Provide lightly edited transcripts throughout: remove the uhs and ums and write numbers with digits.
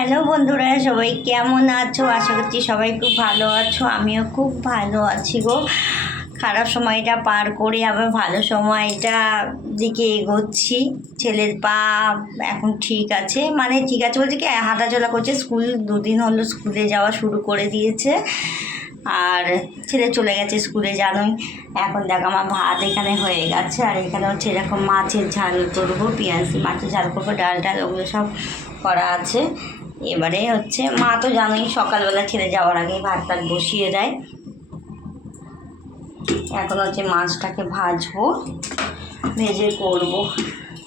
Hello বন্ধুরা, সবাই কেমন আছো? আশা করছি সবাই খুব ভালো আছো। আমিও খুব ভালো আছি গো। খারাপ সময়টা পার করে আবার ভালো সময়টা দিকে এগোচ্ছি। ছেলের পা এখন ঠিক আছে, মানে ঠিক আছে বলতে কি, হাঁটাচলা করছে। স্কুল দুদিন হলো স্কুলে যাওয়া শুরু করে দিয়েছে, আর ছেলে চলে গেছে স্কুলে জানোই। এখন দেখ আমার ভাত এখানে হয়ে গেছে, আর এখানে হচ্ছে এরকম মাছের ঝাল করবো, পেঁয়াজ মাছের ঝাল করবো, ডাল ডাল ওগুলো সব করা আছে। এবারে হচ্ছে মা তো জানোই সকালবেলা ছেলে যাওয়ার আগে ভাত টাত বসিয়ে দেয়। এখন হচ্ছে মাছটাকে ভাজবো, ভেজে করব।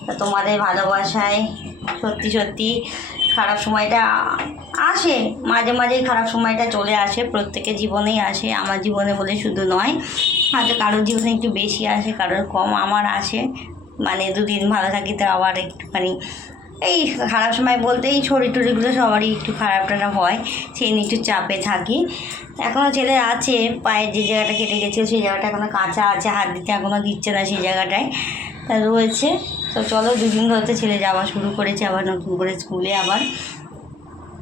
তা তোমাদের ভালোবাসায় সত্যি সত্যি খারাপ সময়টা আসে, মাঝে মাঝেই খারাপ সময়টা চলে আসে, প্রত্যেকের জীবনেই আসে। আমার জীবনে বলে শুধু নয়, হয়তো কারোর জীবনে একটু বেশি আসে, কারোর কম। আমার আসে, মানে দুদিন ভালো থাকি তো আবার একটুখানি এই খারাপ সময় বলতেই শরীর টরিগুলো সবারই একটু খারাপ টারাপ হয়, সেই নিয়ে একটু চাপে থাকি। এখনও ছেলে আছে, পায়ের যে জায়গাটা কেটে গেছে সেই জায়গাটা এখনও কাঁচা আছে, হাত দিতে এখনও দিচ্ছে না সেই জায়গাটায়, তা রয়েছে। তো চলো, দুদিন ধরতে ছেলে যাওয়া শুরু করেছে আবার নতুন করে স্কুলে আবার।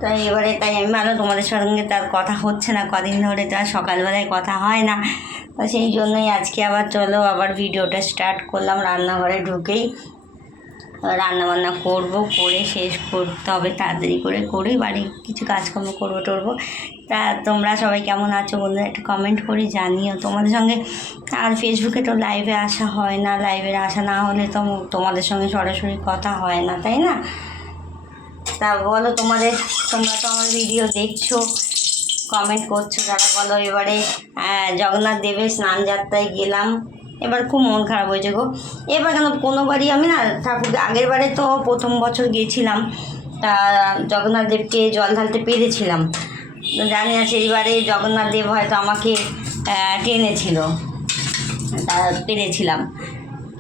তাই তাই আমি ভালো তোমাদের সঙ্গে তার কথা হচ্ছে না কদিন ধরে, তার সকালবেলায় কথা হয় না। তো সেই জন্যই আজকে আবার চলো আবার ভিডিওটা স্টার্ট করলাম। রান্নাঘরে ঢুকেই রান্নাবান্না করব, করে শেষ করতে হবে তাড়াতাড়ি করে বাড়ি কিছু কাজকর্ম করবো টরবো। তা তোমরা সবাই কেমন আছো বন্ধুরা, একটু কমেন্ট করে জানিও। তোমাদের সঙ্গে আর ফেসবুকে তো লাইভে আসা হয় না, লাইভে আসা না হলে তো তোমাদের সঙ্গে সরাসরি কথা হয় না, তাই না? তা বলো তোমরা তো আমার ভিডিও দেখছো, কমেন্ট করছো যারা, বলো। এবারে জগন্নাথ দেবের স্নান যাত্রায় গেলাম, এবার খুব মন খারাপ হয়েছে গো। এবার কেন, কোনোবারই আমি না ঠাকুর, আগের বারে তো প্রথম বছর গিয়েছিলাম, তা জগন্নাথ দেবকে জল ঢালতে পেরেছিলাম। জানি না সেইবারে জগন্নাথ দেব হয়তো আমাকে টেনেছিল, তা পেরেছিলাম,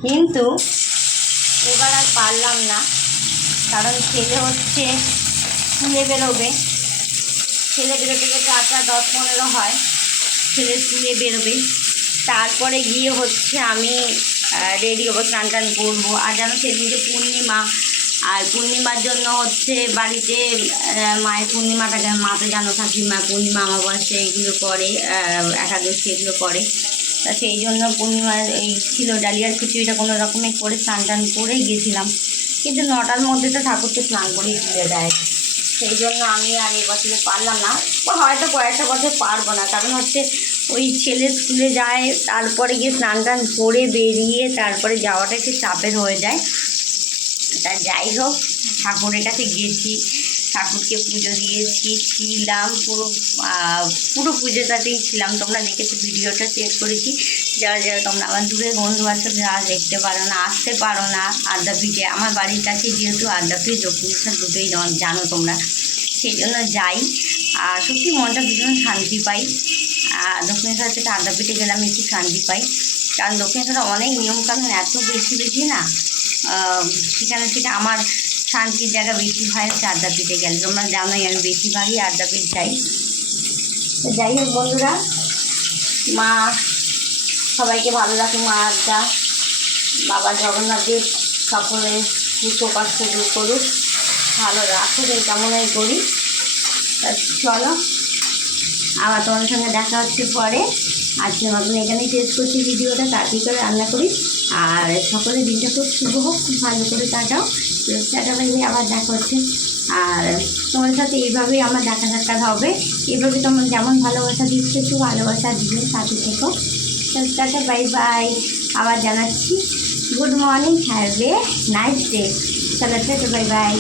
কিন্তু এবার আর পারলাম না। কারণ ছেলে হচ্ছে স্কুলে বেরোবে, ছেলে বেরোতে গেছে 8:10-15 হয়, ছেলে স্কুলে বেরোবে। তারপরে গিয়ে হচ্ছে আমি রেডি হবো, স্নান টান করবো। আর যেন সেদিনকে পূর্ণিমা, আর পূর্ণিমার জন্য হচ্ছে বাড়িতে মায়ের পূর্ণিমাটাকে, মা তো জানো ঠাকুমা পূর্ণিমা অমাবস্যা এগুলো করে, একাদশী এগুলো করে। তা সেই জন্য পূর্ণিমার এই ছিল ডালিয়ার খিচুড়িটা কোনো রকমে করে স্নান টান করে গিয়েছিলাম, কিন্তু 9টার মধ্যে তো ঠাকুরকে স্নান করেই তুলে দেয়। সেই জন্য আমি আর এবছরে পারলাম না, হয়তো কয়েকটা বছর পারবো না। কারণ হচ্ছে ওই ছেলে স্কুলে যায়, তারপরে গিয়ে স্নান টান করে বেরিয়ে তারপরে যাওয়াটা একটু চাপের হয়ে যায়। তা যাই হোক, ঠাকুরের কাছে গেছি, ঠাকুরকে পুজো দিয়েছি, ছিলাম পুরো পুজোটাতেই ছিলাম। তোমরা দেখেছো, ভিডিওটা শেয়ার করেছি। যারা যারা তোমরা আমার দূরের বন্ধু আছো, যারা দেখতে পারো না, আসতে পারো না আদ্যাপীঠে, আমার বাড়ির কাছে যেহেতু আদ্যাপীঠ দক্ষিণেশ্বর দুটোই জানো তোমরা, সেই জন্য যাই। আর সত্যি মনটা ভীষণ শান্তি পাই। দক্ষিণেশ্বর থেকে আদ্যাপীঠে গেলাম একটু শান্তি পাই, কারণ দক্ষিণেশ্বরে অনেক নিয়মকানুন এত বেশি না, সেখানে থেকে আমার শান্তির জায়গা বেশি হয় হচ্ছে আদ্যাপীঠে গেলে। তোমরা জানোই আমি বেশিরভাগই আদ্যাপীঠ যাই। তো যাই হোক বন্ধুরা, মা সবাইকে ভালো রাখে, মা আদ্যা, বাবা জগন্নাথ দেব সকলের দুঃখ কষ্ট দূর করুক, ভালো রাখুক, এই কামনাই করি। তা চলো, আবার তোমাদের সঙ্গে দেখা হচ্ছে পরে। আজকে মতন এখানেই শেষ করছি ভিডিওটা, তাড়াতাড়ি করে রান্না করি। আর সকলের দিনটা খুব শুভ হোক, খুব ভালো করে কাটাও। টাটা বাই বাই, আবার দেখা হচ্ছে। আর তোমার সাথে এইভাবেই আমার দেখা সাক্ষাৎ হবে, এইভাবে তোমার যেমন ভালোবাসা দিচ্ছে একটু ভালোবাসা দিবে, সাথে থেকো। টাটা বাই বাই, আবার জানাচ্ছি good morning, have a nice day. চলো টাটা বাই বাই।